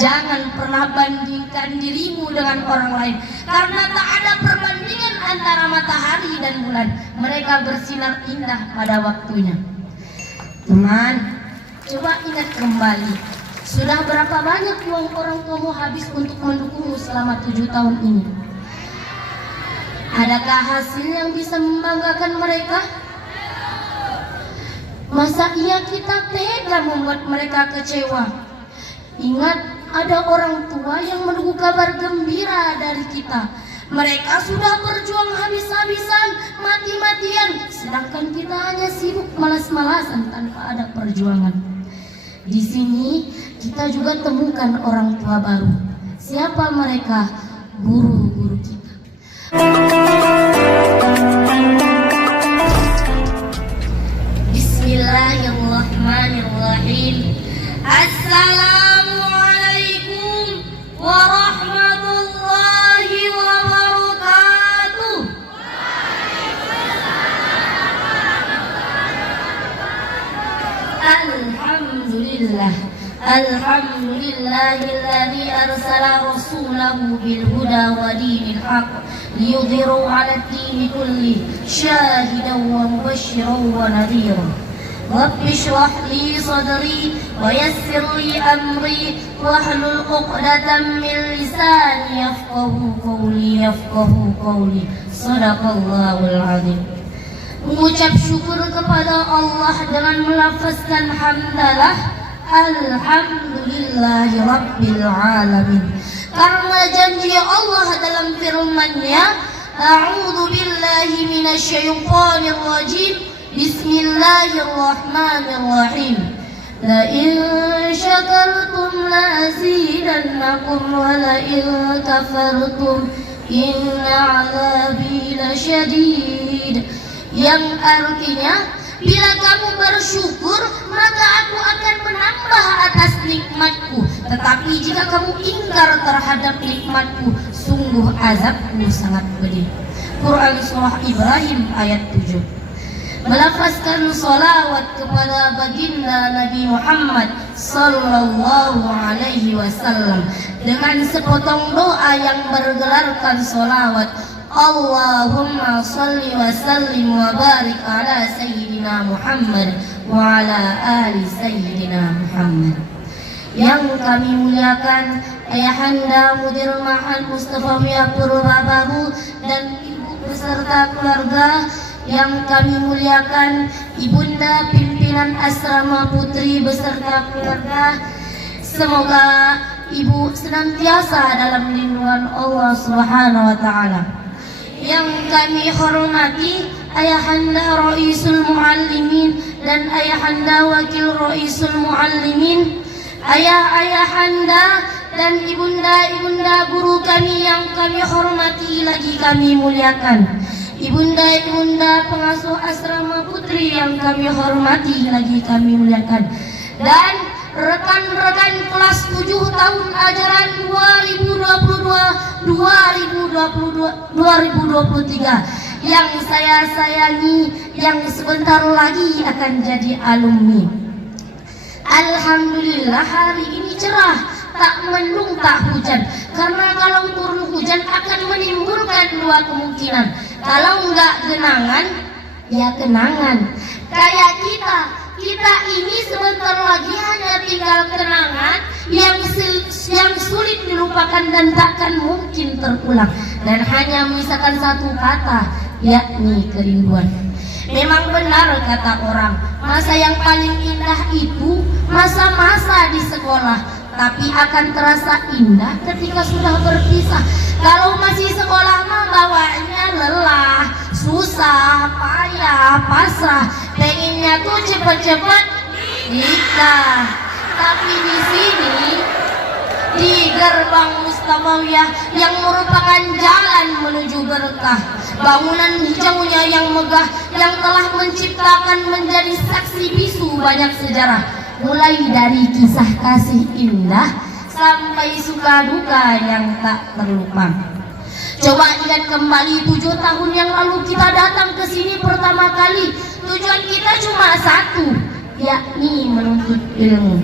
Jangan pernah bandingkan dirimu dengan orang lain, karena tak ada perbandingan antara matahari dan bulan. Mereka bersinar indah pada waktunya. Teman, coba ingat kembali, sudah berapa banyak uang orang tuamu habis untuk mendukungmu selama 7 tahun ini? Adakah hasil yang bisa membanggakan mereka? Masa iya kita tega membuat mereka kecewa? Ingat, ada orang tua yang menunggu kabar gembira dari kita. Mereka sudah berjuang habis-habisan, mati-matian, sedangkan kita hanya sibuk malas-malasan tanpa ada perjuangan. Di sini kita juga temukan orang tua baru. Siapa mereka? Guru-guru kita. Bismillahirrahmanirrahim. Assalamualaikum warahmatullahi wabarakatuh. Alhamdulillah. Alhamdulillahilladzi arsala rasulahu bil huda wa dinil haqq liyudhhirahu 'alad dini kulli syahidan wa mubasysyiran wa nadhiran. Rabbi shrah li sadri wa yassir li amri wahlul 'uqdatam min lisani yafqahu qawli. Shadaqallahul 'azim. Mengucap syukur kepada Allah dengan melafazkan hamdalah alhamdulillahi rabbil alamin. Karena janji Allah dalam firman-Nya, a'udzu billahi minasyaitonir rajim. Bismillahirrahmanirrahim. La in syakartum la azidannakum wa la in kafartum inna 'adzabi lasyadid. Yang artinya, bila kamu bersyukur, maka aku akan menambah atas nikmatku. Tetapi jika kamu ingkar terhadap nikmatku, sungguh azabku sangat pedih. Quran Surah Ibrahim ayat 7. Melafazkan salawat kepada baginda Nabi Muhammad sallallahu alaihi wasallam dengan sepotong doa yang bergelarkan salawat. Allahumma salli wa sallim wa barik ala Sayyidina Muhammad wa ala ali Sayyidina Muhammad. Yang kami muliakan Ayahanda Mudirul Ma'had Mustafa Mia Purwabaru dan ibu beserta keluarga. Yang kami muliakan Ibunda Pimpinan Asrama Putri beserta keluarga. Semoga ibu senantiasa dalam lindungan Allah Subhanahu wa taala. Yang kami hormati Ayahanda Raisul Muallimin dan Ayahanda Wakil Raisul Muallimin, ayah-ayahanda dan ibunda-ibunda guru kami yang kami hormati lagi kami muliakan, ibunda-ibunda pengasuh asrama putri yang kami hormati lagi kami muliakan, dan rekan-rekan kelas 7 tahun ajaran 2023 yang saya sayangi, yang sebentar lagi akan jadi alumni. Alhamdulillah hari ini cerah, tak mendung tak hujan. Karena kalau turun hujan akan menimbulkan dua kemungkinan. Kalau enggak genangan, ya kenangan. Kayak kita ini sebentar lagi hanya tinggal kenangan yang sulit dilupakan dan takkan mungkin terulang, dan hanya menyisakan satu kata, yakni kerinduan. Memang benar kata orang, masa yang paling indah itu masa-masa di sekolah, tapi akan terasa indah ketika sudah berpisah. Kalau masih sekolah mah bawaannya lelah, susah, payah, pasrah, pengennya tuh cepet-cepet nikah. Tapi di sini, di gerbang Mustafawiyah yang merupakan jalan menuju berkah, bangunan hijaunya yang megah yang telah menciptakan menjadi saksi bisu banyak sejarah, mulai dari kisah kasih indah sampai suka duka yang tak terlupa. Coba ingat kembali 7 tahun yang lalu kita datang ke sini pertama kali. Tujuan kita cuma satu, yakni menuntut ilmu.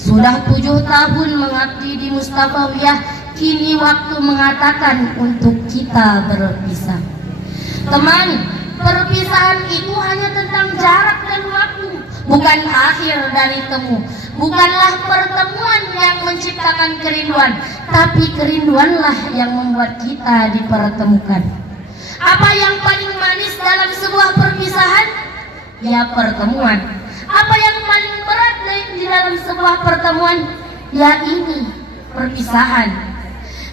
Sudah 7 tahun mengabdi di Mustafawiyah, kini waktu mengatakan untuk kita berpisah. Teman, perpisahan itu hanya tentang jarak dan waktu, bukan akhir dari temu. Bukanlah pertemuan yang menciptakan kerinduan, tapi kerinduanlah yang membuat kita dipertemukan. Apa yang paling manis dalam sebuah perpisahan? Ya, pertemuan. Apa yang paling berat di dalam sebuah pertemuan? Ya, ini perpisahan.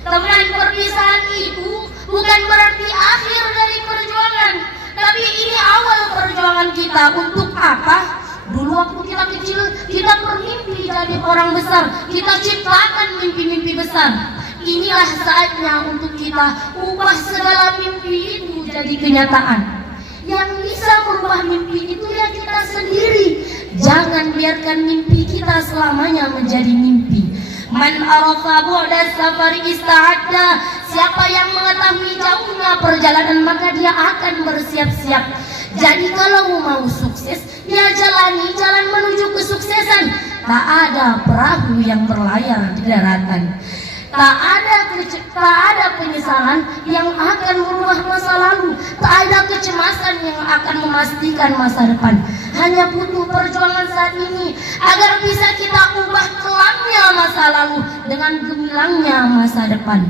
Teman, perpisahan itu bukan berarti akhir dari perjuangan, tapi ini awal perjuangan kita. Untuk apa? Dulu waktu kita kecil, kita bermimpi jadi orang besar, kita ciptakan mimpi-mimpi besar. Inilah saatnya untuk kita ubah segala mimpi itu jadi kenyataan. Yang bisa merubah mimpi itu ya kita sendiri. Jangan biarkan mimpi kita selamanya menjadi mimpi. Man arafa bu'da safari ista'adda. Siapa yang mengetahui jauhnya perjalanan, maka dia akan bersiap-siap. Jadi kalau mau sukses, ya jalani jalan menuju kesuksesan. Tak ada perahu yang berlayar di daratan. Tak ada penyesalan yang akan merubah masa lalu. Tak ada kecemasan yang akan memastikan masa depan. Hanya butuh perjuangan saat ini agar bisa kita ubah kelamnya masa lalu dengan gemilangnya masa depan.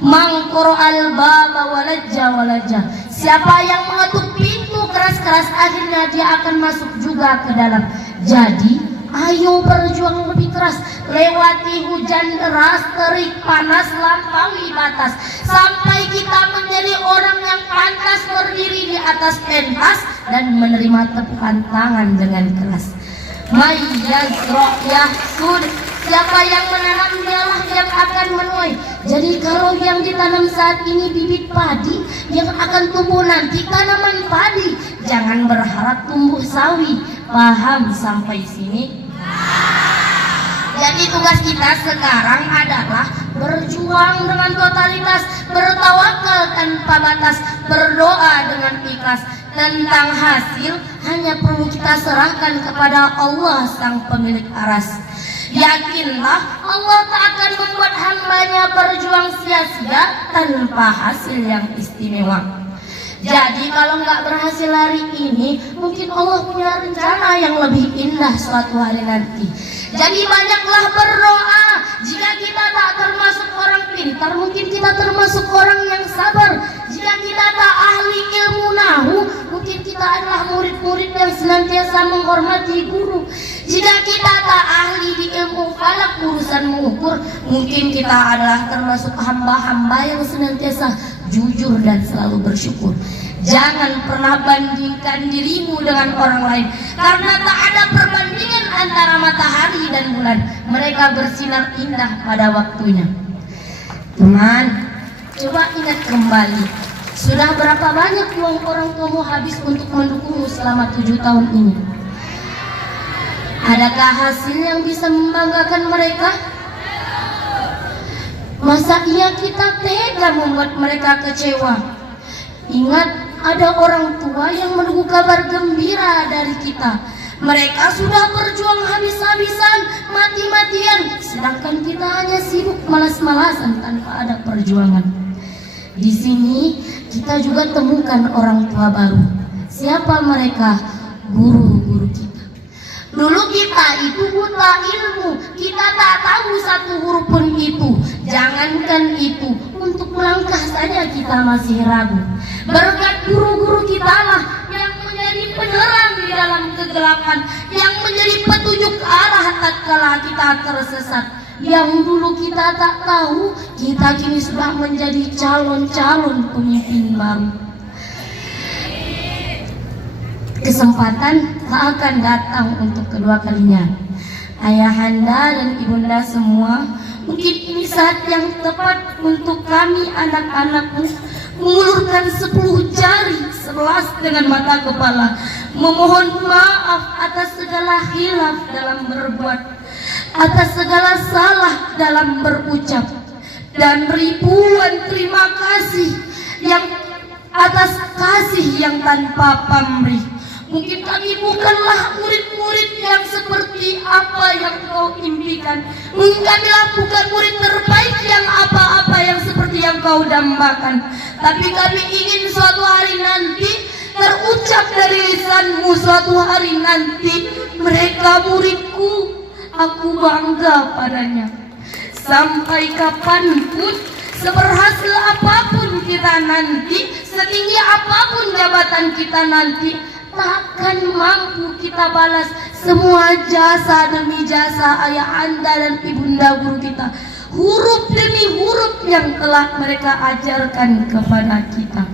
Mangkoro al-baba walajja. Siapa yang mengetuk pintu keras-keras, akhirnya dia akan masuk juga ke dalam. Jadi ayo berjuang lebih keras, lewati hujan deras, terik panas, lampaui batas, sampai kita menjadi orang yang pantas berdiri di atas pentas dan menerima tepukan tangan dengan keras. Mayyazro yahsud. Siapa yang menanam, dialah yang akan menuai. Jadi kalau yang ditanam saat ini bibit padi, yang akan tumbuh nanti tanaman padi. Jangan berharap tumbuh sawi. Paham sampai sini? Jadi tugas kita sekarang adalah berjuang dengan totalitas, bertawakal tanpa batas, berdoa dengan ikhlas. Tentang hasil hanya perlu kita serahkan kepada Allah sang pemilik aras. Yakinlah Allah tak akan membuat hambanya berjuang sia-sia tanpa hasil yang istimewa. Jadi kalau nggak berhasil hari ini, mungkin Allah punya rencana yang lebih indah suatu hari nanti. Jadi banyaklah berdoa. Jika kita tak termasuk orang pintar, mungkin kita termasuk orang yang sabar. Jika kita tak ahli ilmu nahu, mungkin kita adalah murid-murid yang senantiasa menghormati guru. Jika kita tak ahli di ilmu falak, urusan mengukur, mungkin kita adalah termasuk hamba-hamba yang senantiasa jujur dan selalu bersyukur. Jangan pernah bandingkan dirimu dengan orang lain, karena tak ada perbandingan antara matahari dan bulan. Mereka bersinar indah pada waktunya. Teman, coba ingat kembali, sudah berapa banyak uang orang tuamu habis untuk mendukungmu selama 7 tahun ini? Adakah hasil yang bisa membanggakan mereka? Masa iya kita tega membuat mereka kecewa? Ingat, ada orang tua yang menunggu kabar gembira dari kita. Mereka sudah berjuang habis-habisan, mati-matian, sedangkan kita hanya sibuk malas-malasan tanpa ada perjuangan. Di sini kita juga temukan orang tua baru. Siapa mereka? Guru-guru kita. Dulu kita itu buta ilmu, kita tak tahu satu huruf pun itu. Jangankan itu, untuk melangkah saja kita masih ragu. Berkat guru-guru kita lah yang menjadi penerang di dalam kegelapan, yang menjadi petunjuk arah tatkala kita tersesat. Yang dulu kita tak tahu, kita kini sudah menjadi calon-calon pemimpin baru. Kesempatan tak akan datang untuk kedua kalinya. Ayahanda dan ibunda semua, mungkin ini saat yang tepat untuk kami anak-anakmu mengulurkan 10 jari 11 dengan mata kepala, memohon maaf atas segala hilaf dalam berbuat, atas segala salah dalam berucap, dan ribuan terima kasih yang atas kasih yang tanpa pamrih. Mungkin kami bukanlah murid-murid yang seperti apa yang kau impikan. Mungkin kamilah bukan murid terbaik engkau dambakan. Tapi kami ingin suatu hari nanti terucap dari lisanmu, suatu hari nanti mereka muridku, aku bangga padanya. Sampai kapanpun, seberhasil apapun kita nanti, setinggi apapun jabatan kita nanti, takkan mampu kita balas semua jasa demi jasa ayah anda dan ibunda guru kita, huruf demi huruf yang telah mereka ajarkan kepada kita.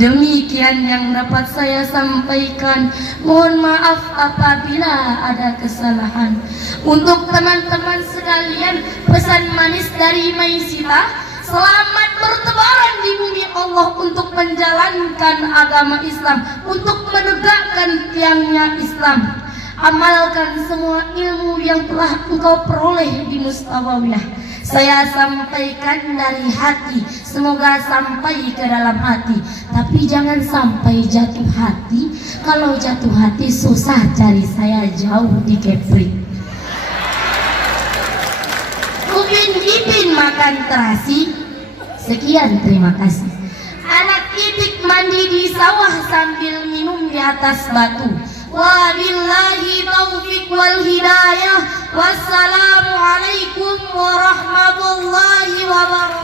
Demikian yang dapat saya sampaikan. Mohon maaf apabila ada kesalahan. Untuk teman-teman sekalian, pesan manis dari Maisita, selamat bertebaran di bumi Allah untuk menjalankan agama Islam, untuk menegakkan tiangnya Islam. Amalkan semua ilmu yang telah engkau peroleh di Mustawawiyah. Saya sampaikan dari hati, semoga sampai ke dalam hati. Tapi jangan sampai jatuh hati. Kalau jatuh hati susah cari saya jauh di Kepri. Upin-ipin makan terasi. Sekian, terima kasih. Anak itik mandi di sawah sambil minum di atas batu. Wabillahi taufiq wal hidayah. Wassalamualaikum warahmatullahi wabarakatuh.